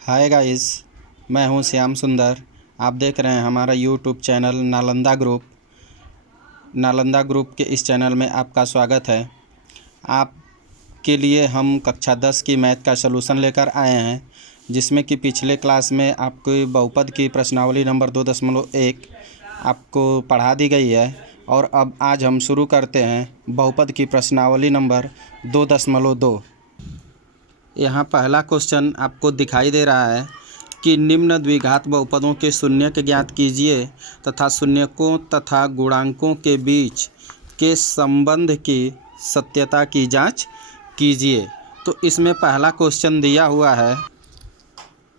Hi guys, मैं हूं श्याम सुंदर। आप देख रहे हैं हमारा यूट्यूब चैनल नालंदा ग्रुप के इस चैनल में आपका स्वागत है। आपके लिए हम कक्षा 10 की मैथ का सलूशन लेकर आए हैं, जिसमें कि पिछले क्लास में आपको बहुपद की प्रश्नावली नंबर 2.1 आपको पढ़ा दी गई है। और अब आज हम शुरू करते हैं बहुपद की प्रश्नावली नंबर 2.2। यहाँ पहला क्वेश्चन आपको दिखाई दे रहा है कि निम्न द्विघात बहुपदों के शून्यक ज्ञात कीजिए तथा शून्यकों तथा गुणांकों के बीच के संबंध की सत्यता की जांच कीजिए। तो इसमें पहला क्वेश्चन दिया हुआ है,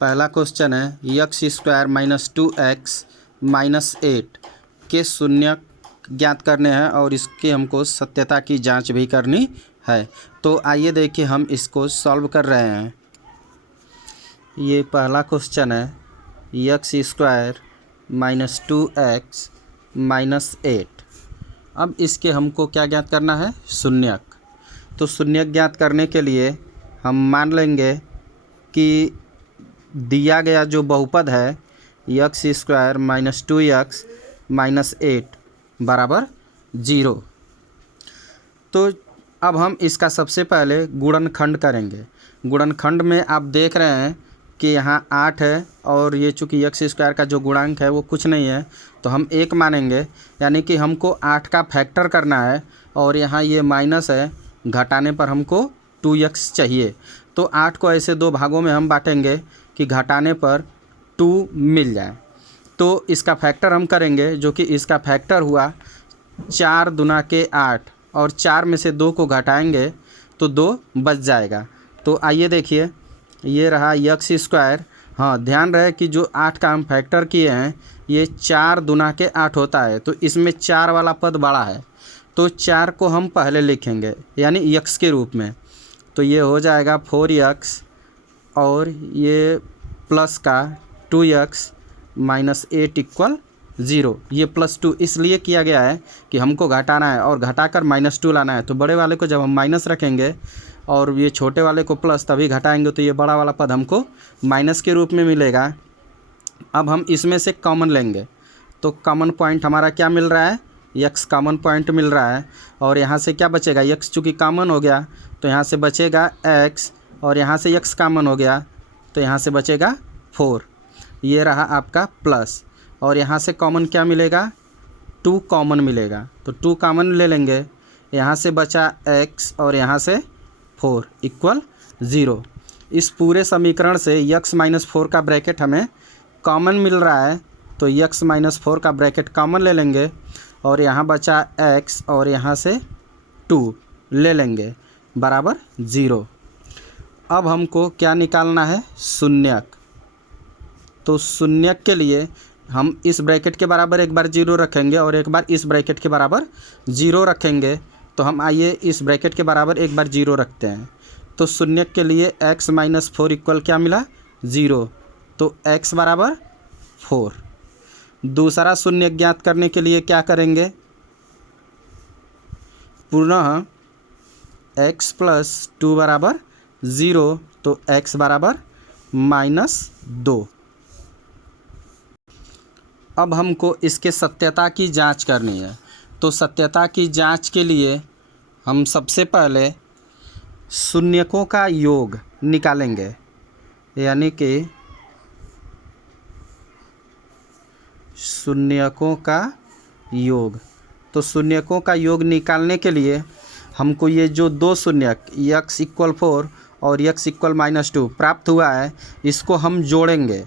पहला क्वेश्चन है x² - 2x - 8 के शून्यक ज्ञात करने हैं और इसकी हमको सत्यता की जांच भी करनी है। तो आइए देखिए हम इसको सॉल्व कर रहे हैं। ये पहला क्वेश्चन है x² - 2x - 8। अब इसके हमको क्या ज्ञात करना है? शून्यक। तो शून्यक ज्ञात करने के लिए हम मान लेंगे कि दिया गया जो बहुपद है x² - 2x - 8 बराबर 0। तो अब हम इसका सबसे पहले गुणनखंड करेंगे। गुणनखंड में आप देख रहे हैं कि यहाँ 8 है और ये चूँकि x² का जो गुणांक है वो कुछ नहीं है, तो हम 1 मानेंगे। यानी कि हमको 8 का फैक्टर करना है और यहाँ ये माइनस है, घटाने पर हमको 2x चाहिए। तो 8 को ऐसे दो भागों में हम बांटेंगे कि घटाने पर 2 मिल जाए। तो इसका फैक्टर हम करेंगे, जो कि इसका फैक्टर हुआ 4 दूना के 8 और 4 में से 2 को घटाएंगे तो 2 बच जाएगा। तो आइए देखिए, ये रहा x²। हाँ, ध्यान रहे कि जो 8 का हम फैक्टर किए हैं ये 4 दूना के 8 होता है, तो इसमें 4 वाला पद बड़ा है, तो 4 को हम पहले लिखेंगे यानी x के रूप में। तो ये हो जाएगा 4x और ये प्लस का 2x - 8 = 0। ये +2 इसलिए किया गया है कि हमको घटाना है और घटाकर -2 लाना है। तो बड़े वाले को जब हम माइनस रखेंगे और ये छोटे वाले को प्लस तभी घटाएंगे, तो ये बड़ा वाला पद हमको माइनस के रूप में मिलेगा। अब हम इसमें से कॉमन लेंगे, तो कॉमन पॉइंट हमारा क्या मिल रहा है? x कॉमन पॉइंट मिल रहा है। और यहाँ से क्या बचेगा? x चूँकि कॉमन हो गया तो यहाँ से बचेगा x, और यहाँ से x कॉमन हो गया तो यहाँ से बचेगा 4। ये रहा आपका प्लस, और यहाँ से कॉमन क्या मिलेगा? 2 कॉमन मिलेगा, तो 2 कॉमन ले लेंगे। यहाँ से बचा x और यहाँ से 4 = 0। इस पूरे समीकरण से x - 4 का ब्रैकेट हमें कॉमन मिल रहा है, तो x - 4 का ब्रैकेट कॉमन ले लेंगे और यहाँ बचा x और यहाँ से 2 ले लेंगे बराबर 0। अब हमको क्या निकालना है? शून्यक। तो शून्यक के लिए हम इस ब्रैकेट के बराबर एक बार 0 रखेंगे और एक बार इस ब्रैकेट के बराबर 0 रखेंगे। तो हम आइए इस ब्रैकेट के बराबर एक बार 0 रखते हैं। तो शून्यक के लिए x - 4 = क्या मिला? 0। तो x बराबर 4। दूसरा शून्यक ज्ञात करने के लिए क्या करेंगे? पुनः x + 2 बराबर 0, तो x बराबर -2। अब हमको इसके सत्यता की जांच करनी है। तो सत्यता की जांच के लिए हम सबसे पहले शून्यकों का योग निकालेंगे, यानी कि शून्यकों का योग। तो शून्यकों का योग निकालने के लिए हमको ये जो दो शून्यक x = 4 और x = -2 प्राप्त हुआ है, इसको हम जोड़ेंगे।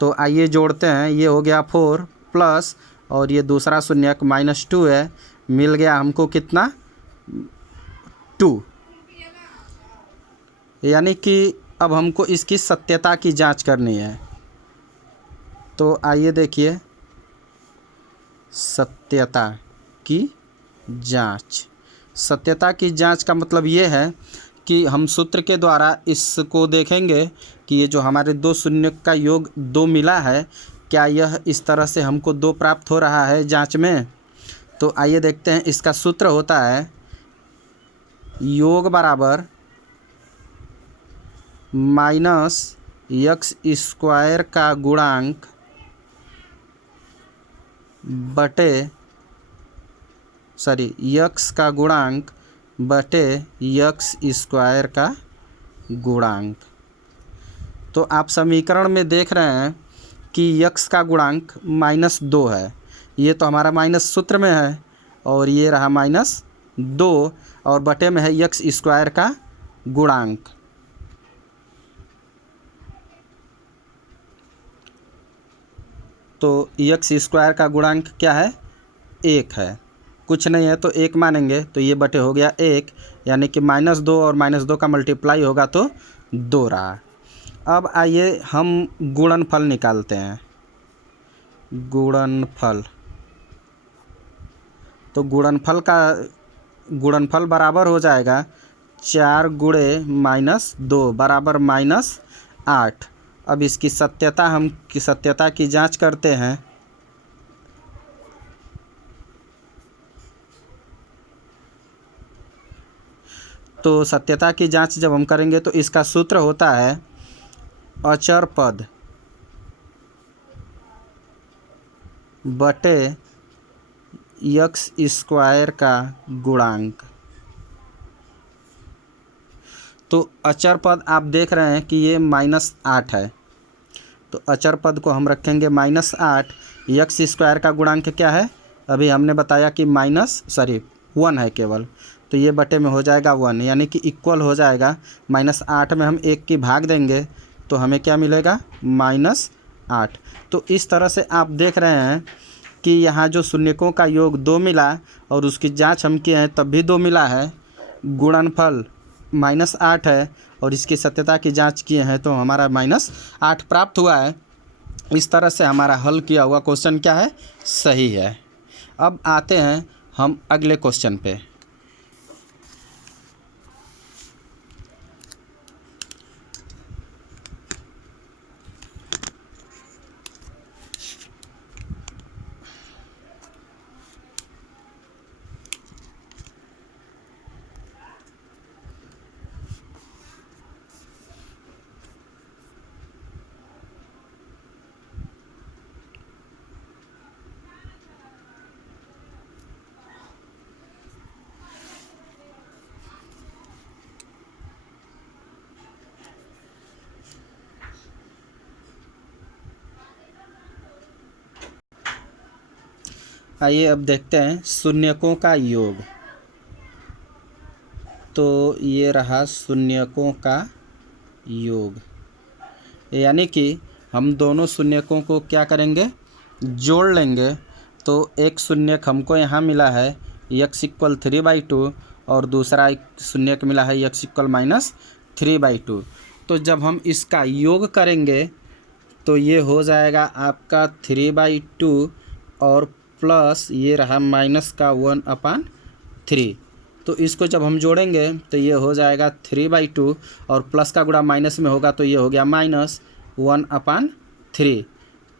तो आइए जोड़ते हैं। ये हो गया 4 प्लस, और ये दूसरा शून्यक -2 है, मिल गया हमको कितना? 2। यानी कि अब हमको इसकी सत्यता की जांच करनी है। तो आइए देखिए, सत्यता की जांच। सत्यता की जांच का मतलब ये है कि हम सूत्र के द्वारा इसको देखेंगे कि ये जो हमारे दो शून्यक का योग 2 मिला है, क्या यह इस तरह से हमको 2 प्राप्त हो रहा है जांच में। तो आइए देखते हैं। इसका सूत्र होता है योग बराबर यक्स स्क्वायर का गुणांक बटे यक्स का गुणांक बटे यक्स स्क्वायर का गुणांक। तो आप समीकरण में देख रहे हैं कि यक्स का गुणांक -2 है, ये तो हमारा माइनस सूत्र में है, और ये रहा -2 और बटे में है यक्स स्क्वायर का गुणांक। तो यक्स स्क्वायर का गुणांक क्या है? 1 है, कुछ नहीं है तो 1 मानेंगे, तो ये बटे हो गया 1, यानी कि -2 और -2 का मल्टीप्लाई होगा तो 2 रहा। अब आइए हम गुणनफल निकालते हैं। गुणनफल, तो गुणनफल बराबर हो जाएगा 4 गुणे -2 बराबर -8। अब इसकी सत्यता की जांच करते हैं। तो सत्यता की जांच जब हम करेंगे तो इसका सूत्र होता है अचर पद बटे यक्स स्क्वायर का गुणांक। तो अचर पद आप देख रहे हैं कि ये -8 है, तो अचर पद को हम रखेंगे -8। यक्स स्क्वायर का गुणांक क्या है? अभी हमने बताया कि 1 है केवल, तो ये बटे में हो जाएगा 1, यानी कि इक्वल हो जाएगा। -8 में हम 1 की भाग देंगे तो हमें क्या मिलेगा? -8। तो इस तरह से आप देख रहे हैं कि यहाँ जो शून्यकों का योग 2 मिला और उसकी जांच हम किए हैं तब भी 2 मिला है। गुणनफल -8 है और इसकी सत्यता की जांच किए हैं तो हमारा -8 प्राप्त हुआ है। इस तरह से हमारा हल किया हुआ क्वेश्चन क्या है? सही है। अब आते हैं हम अगले क्वेश्चन पे। आइए अब देखते हैं शून्यकों का योग। तो ये रहा शून्यकों का योग, यानी कि हम दोनों शून्यकों को क्या करेंगे? जोड़ लेंगे। तो एक शून्यक हमको यहाँ मिला है x = 3/2 और दूसरा एक शून्यक मिला है x = -3/2। तो जब हम इसका योग करेंगे तो ये हो जाएगा आपका 3/2 और प्लस ये रहा -1/3। तो इसको जब हम जोड़ेंगे तो ये हो जाएगा 3/2 और प्लस का गुणा माइनस में होगा तो ये हो गया -1/3।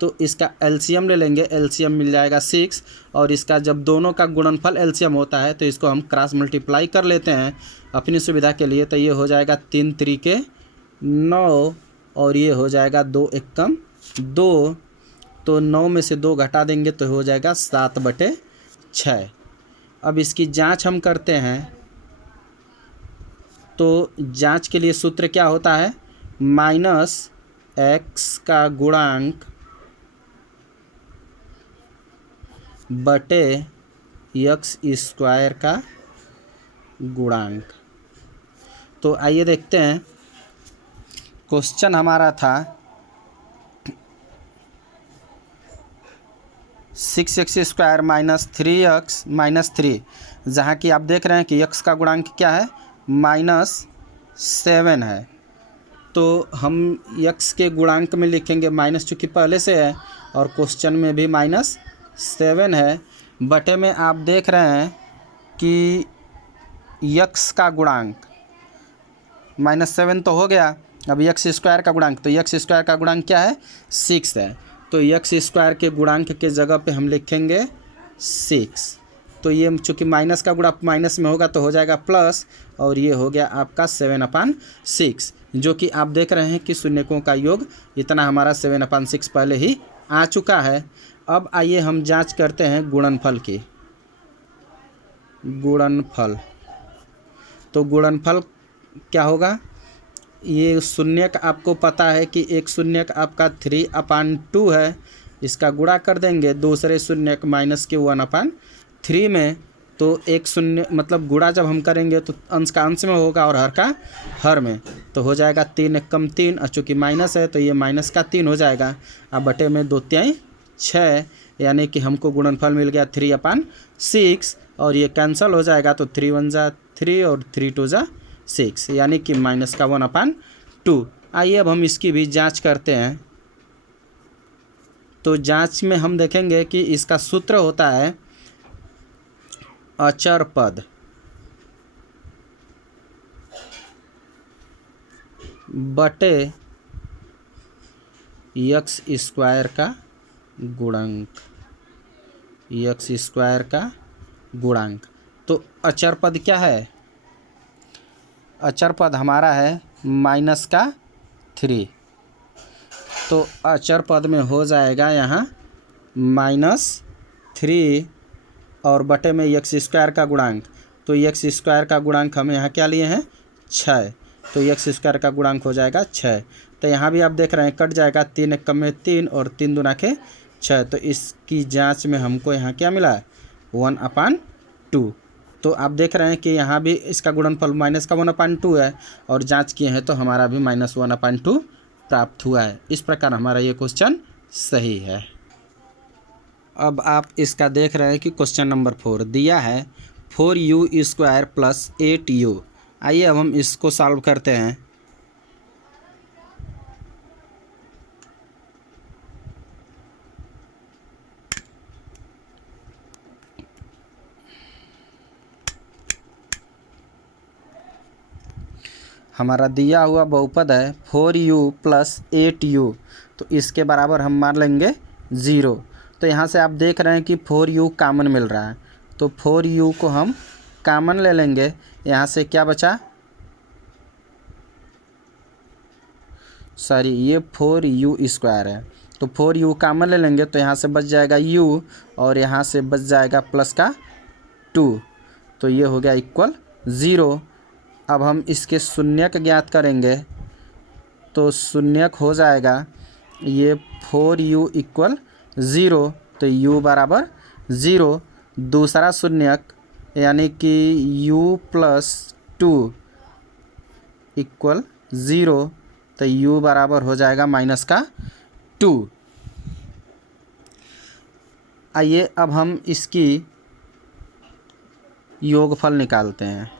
तो इसका एलसीएम ले लेंगे, एलसीएम मिल जाएगा 6। और इसका जब दोनों का गुणनफल एलसीएम होता है तो इसको हम क्रॉस मल्टीप्लाई कर लेते हैं अपनी सुविधा के लिए। तो ये हो जाएगा 3 त्रिके 9 और ये हो जाएगा 2 एकम 2। तो 9 में से 2 घटा देंगे तो हो जाएगा 7/6। अब इसकी जांच हम करते हैं। तो जांच के लिए सूत्र क्या होता है? -x का गुणांक बटे यक्स स्क्वायर का गुणांक। तो आइए देखते हैं, क्वेश्चन हमारा था 6x² -3x -3, जहाँ कि आप देख रहे हैं कि x का गुणांक क्या है? -7 है। तो हम x के गुणांक में लिखेंगे माइनस, चूँकि पहले से है और क्वेश्चन में भी -7 है। बटे में आप देख रहे हैं कि x का गुणांक -7 तो हो गया। अब x² का गुणांक, तो x² का गुणांक क्या है? 6 है। तो x² के गुणांक के जगह पे हम लिखेंगे 6। तो ये चूँकि माइनस का गुणा माइनस में होगा तो हो जाएगा प्लस, और ये हो गया आपका 7/6। जो कि आप देख रहे हैं कि शून्यकों का योग इतना हमारा 7/6 पहले ही आ चुका है। अब आइए हम जांच करते हैं गुणनफल की। गुणनफल, तो गुणनफल क्या होगा? ये शून्यक आपको पता है कि एक शून्यक आपका 3/2 है, इसका गुणा कर देंगे दूसरे शून्यक -1/3 में। तो एक शून्य मतलब गुणा जब हम करेंगे तो अंश का अंश में होगा और हर का हर में, तो हो जाएगा 3 × 3 और चूँकि माइनस है तो ये -3 हो जाएगा। अब बटे में 2×3 6, यानी कि हमको गुणनफल मिल गया 3/6 और ये कैंसिल हो जाएगा तो 3 × 1 = 3 और 3 × 2 = 6, यानी कि -1/2। आइए अब हम इसकी भी जांच करते हैं। तो जांच में हम देखेंगे कि इसका सूत्र होता है अचर पद बटे x² का गुणांक, x² का गुणांक। तो अचर पद क्या है? अचर पद हमारा है -3। तो अचर पद में हो जाएगा यहाँ -3 और बटे में x² का गुणांक। तो x² का गुणांक हम यहाँ क्या लिए हैं? 6। तो x² का गुणांक हो जाएगा 6। तो यहाँ भी आप देख रहे हैं कट जाएगा, 3 × 1 = 3 और 3 × 2 = 6। तो इसकी जांच में हमको यहाँ क्या मिला? 1/2। तो आप देख रहे हैं कि यहाँ भी इसका गुणनफल -1/2 है और जांच किए हैं तो हमारा भी -1/2 प्राप्त हुआ है। इस प्रकार हमारा ये क्वेश्चन सही है। अब आप इसका देख रहे हैं कि क्वेश्चन नंबर 4 दिया है 4u² + 8u। आइए अब हम इसको सॉल्व करते हैं। हमारा दिया हुआ बहुपद है 4u + 8u, तो इसके बराबर हम मान लेंगे 0। तो यहाँ से आप देख रहे हैं कि 4u कॉमन मिल रहा है, तो 4u को हम कॉमन ले लेंगे। यहाँ से क्या बचा? सॉरी, ये 4u² है, तो 4u कॉमन ले लेंगे तो यहाँ से बच जाएगा u और यहाँ से बच जाएगा +2, तो ये हो गया =0। अब हम इसके शून्यक ज्ञात करेंगे तो शून्यक हो जाएगा ये 4u = 0, तो u बराबर 0। दूसरा शून्यक यानी कि u + 2 = 0, तो u बराबर हो जाएगा -2। आइए अब हम इसकी योगफल निकालते हैं।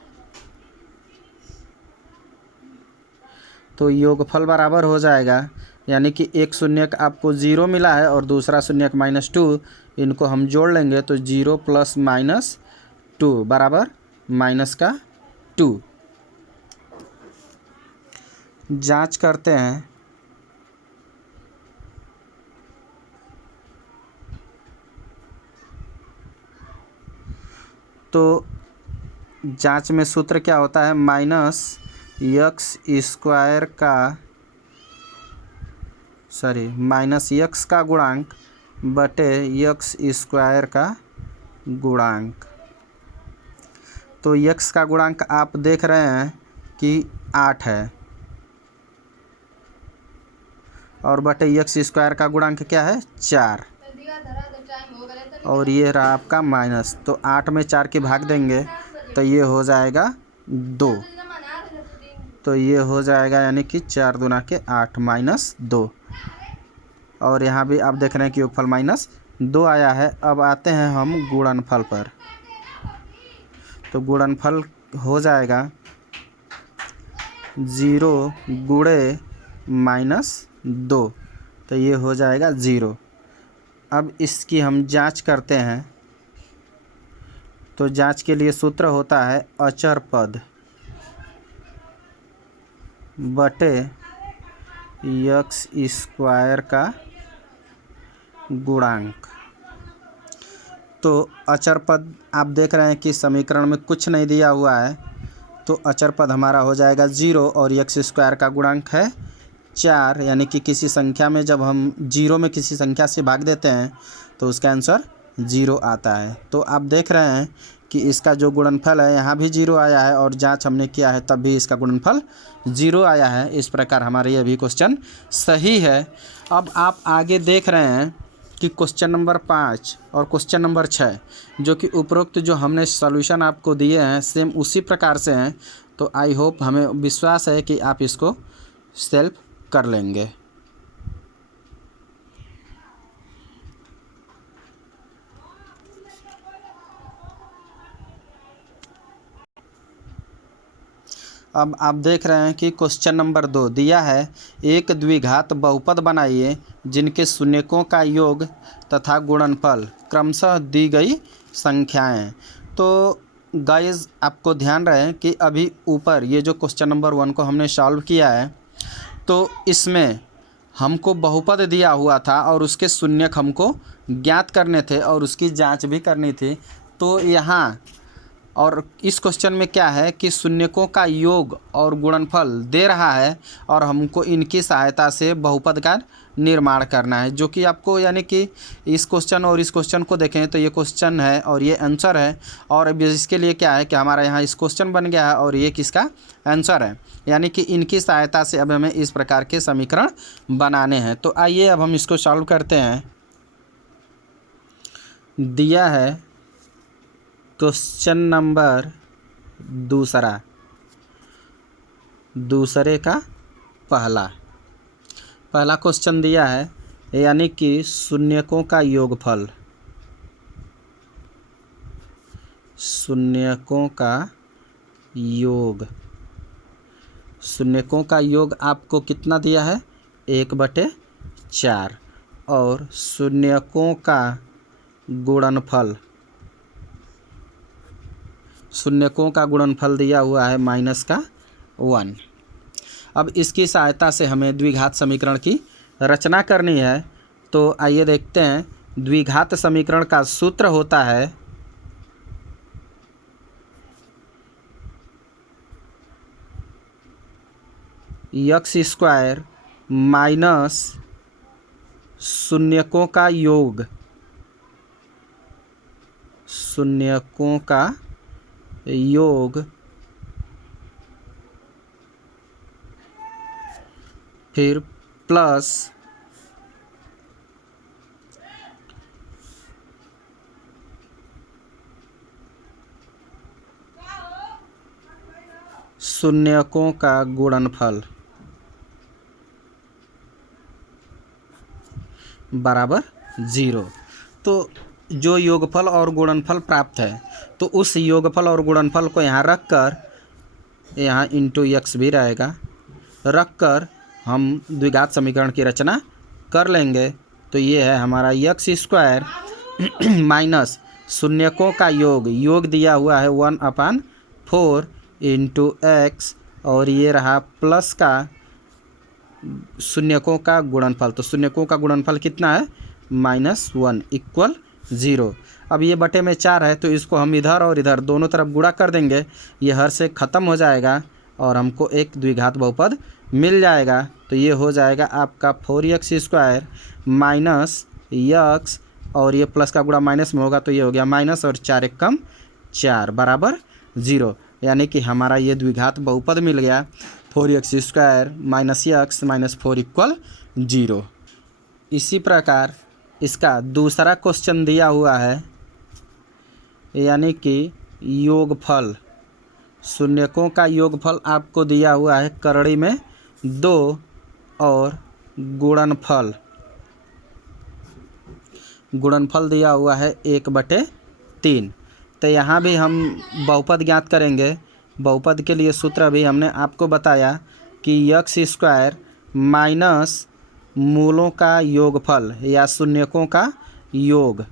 तो योगफल बराबर हो जाएगा, यानी कि एक शून्यक आपको 0 मिला है और दूसरा शून्यक -2, इनको हम जोड़ लेंगे तो 0 + -2 बराबर -2। जांच करते हैं। तो जांच में सूत्र क्या होता है? -x का गुणांक बटे x² का गुणांक। तो x का गुणांक आप देख रहे हैं कि 8 है और बटे x² का गुणांक क्या है? 4, और ये रहा आपका माइनस। तो 8 में 4 के भाग देंगे तो ये हो जाएगा 2, तो ये हो जाएगा यानी कि 4 × 2 = 8 -2। और यहाँ भी आप देख रहे हैं कि योगफल -2 आया है। अब आते हैं हम गुणनफल पर। तो गुणनफल हो जाएगा 0 × -2, तो ये हो जाएगा 0। अब इसकी हम जांच करते हैं। तो जांच के लिए सूत्र होता है अचर पद बटे x² का गुणांक। तो अचर पद आप देख रहे हैं कि समीकरण में कुछ नहीं दिया हुआ है, तो तो अचर पद हमारा हो जाएगा 0 और एक्स स्क्वायर का गुणांक है 4, यानी कि किसी संख्या में जब हम 0 में किसी संख्या से भाग देते हैं तो उसका आंसर 0 आता है। तो आप देख रहे हैं कि इसका जो गुणनफल है यहाँ भी 0 आया है और जांच हमने किया है तब भी इसका गुणनफल 0 आया है। इस प्रकार हमारे ये भी क्वेश्चन सही है। अब आप आगे देख रहे हैं कि क्वेश्चन नंबर 5 और क्वेश्चन नंबर 6 जो कि उपरोक्त जो हमने सॉल्यूशन आपको दिए हैं सेम उसी प्रकार से हैं। तो आई होप, हमें विश्वास है कि आप इसको सेल्फ कर लेंगे। अब आप देख रहे हैं कि क्वेश्चन नंबर 2 दिया है, एक द्विघात बहुपद बनाइए जिनके शून्यकों का योग तथा गुणनफल क्रमशः दी गई संख्याएं। तो गाइस आपको ध्यान रहे कि अभी ऊपर ये जो क्वेश्चन नंबर 1 को हमने सॉल्व किया है तो इसमें हमको बहुपद दिया हुआ था और उसके शून्यक हमको ज्ञात करने थे और उसकी जांच भी करनी थी। तो यहाँ और इस क्वेश्चन में क्या है कि शून्यकों का योग और गुणनफल दे रहा है और हमको इनकी सहायता से बहुपद का निर्माण करना है, जो कि आपको यानी कि इस क्वेश्चन और इस क्वेश्चन को देखें तो ये क्वेश्चन है और ये आंसर है। और अब इसके लिए क्या है कि हमारा यहाँ इस क्वेश्चन बन गया है और ये किसका आंसर है, यानी कि इनकी सहायता से अब हमें इस प्रकार के समीकरण बनाने हैं। तो आइए अब हम इसको सॉल्व करते हैं। दिया है क्वेश्चन नंबर दूसरे का पहला क्वेश्चन दिया है, यानी कि शून्यकों का योगफल, शून्यकों का योग आपको कितना दिया है 1/4 और शून्यकों का गुणनफल दिया हुआ है -1। अब इसकी सहायता से हमें द्विघात समीकरण की रचना करनी है। तो आइए देखते हैं। द्विघात समीकरण का सूत्र होता है एक्स स्क्वायर माइनस शून्यकों का योग फिर प्लस शून्यकों का गुणनफल बराबर 0। तो जो योगफल और गुणनफल प्राप्त है तो उस योगफल और गुणनफल को यहाँ रख कर, यहाँ इंटू एक्स भी रहेगा, रख कर हम द्विघात समीकरण की रचना कर लेंगे। तो ये है हमारा एक्स स्क्वायर माइनस शून्यकों का योग दिया हुआ है 1/4 इंटू एक्स और ये रहा प्लस का शून्यकों का गुणनफल। तो शून्यकों का गुणनफल कितना है -1 इक्वल 0। अब ये बटे में 4 है तो इसको हम इधर और इधर दोनों तरफ गुणा कर देंगे, ये हर से ख़त्म हो जाएगा और हमको एक द्विघात बहुपद मिल जाएगा। तो ये हो जाएगा आपका 4x स्क्वायर माइनस यक्स और ये प्लस का गुणा माइनस में होगा तो ये हो गया माइनस और 4 × 4 बराबर 0, यानी कि हमारा ये द्विघात बहुपद मिल गया 4x square minus x minus 4 equal 0। इसी प्रकार इसका दूसरा क्वेश्चन दिया हुआ है, यानी कि योगफल, शून्यकों का योगफल आपको दिया हुआ है करड़ी में 2 और गुणनफल दिया हुआ है 1/3। तो यहाँ भी हम बहुपद ज्ञात करेंगे। बहुपद के लिए सूत्र भी हमने आपको बताया कि एक्स स्क्वायर माइनस मूलों का योगफल या शून्यकों का योग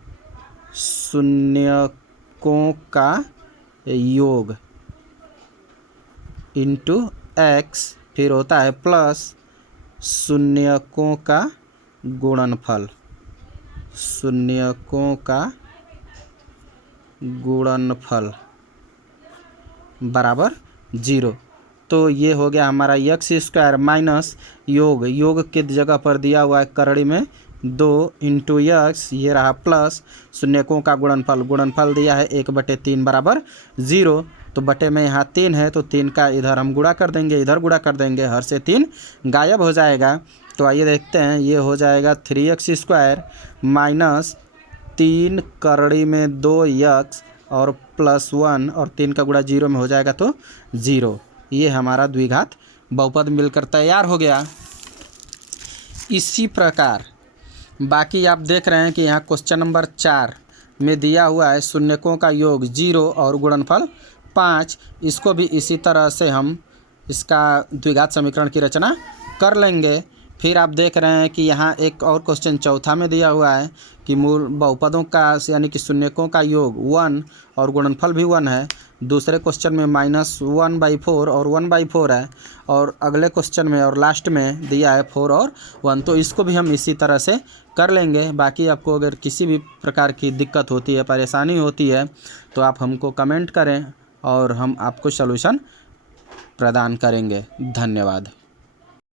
इंटू एक्स फिर होता है प्लस शून्यकों का गुणनफल बराबर जीरो। तो ये हो गया हमारा एक्स स्क्वायर माइनस योग के जगह पर दिया हुआ है करड़ी में 2 इंटू एक्स, ये रहा प्लस शून्यकों का गुणनफल दिया है 1/3 बराबर 0। तो बटे में यहाँ 3 है तो 3 का इधर हम गुणा कर देंगे, इधर गुणा कर देंगे, हर से 3 गायब हो जाएगा। तो आइए देखते हैं, ये हो जाएगा 3x स्क्वायर माइनस 3 करड़ी में 2x और प्लस 1 और 3 का गुणा 0 में हो जाएगा तो 0। ये हमारा द्विघात बहुपद मिलकर तैयार हो गया। इसी प्रकार बाकी आप देख रहे हैं कि यहाँ क्वेश्चन नंबर 4 में दिया हुआ है शून्यकों का योग 0 और गुणनफल 5। इसको भी इसी तरह से हम इसका द्विघात समीकरण की रचना कर लेंगे। फिर आप देख रहे हैं कि यहाँ एक और क्वेश्चन चौथा में दिया हुआ है कि मूल बहुपदों का यानी कि शून्यकों का योग 1 और गुणनफल भी 1 है। दूसरे क्वेश्चन में -1/4 और 1/4 है, और अगले क्वेश्चन में और लास्ट में दिया है 4 और 1। तो इसको भी हम इसी तरह से कर लेंगे। बाकी आपको अगर किसी भी प्रकार की दिक्कत होती है, परेशानी होती है, तो आप हमको कमेंट करें और हम आपको सलूशन प्रदान करेंगे। धन्यवाद।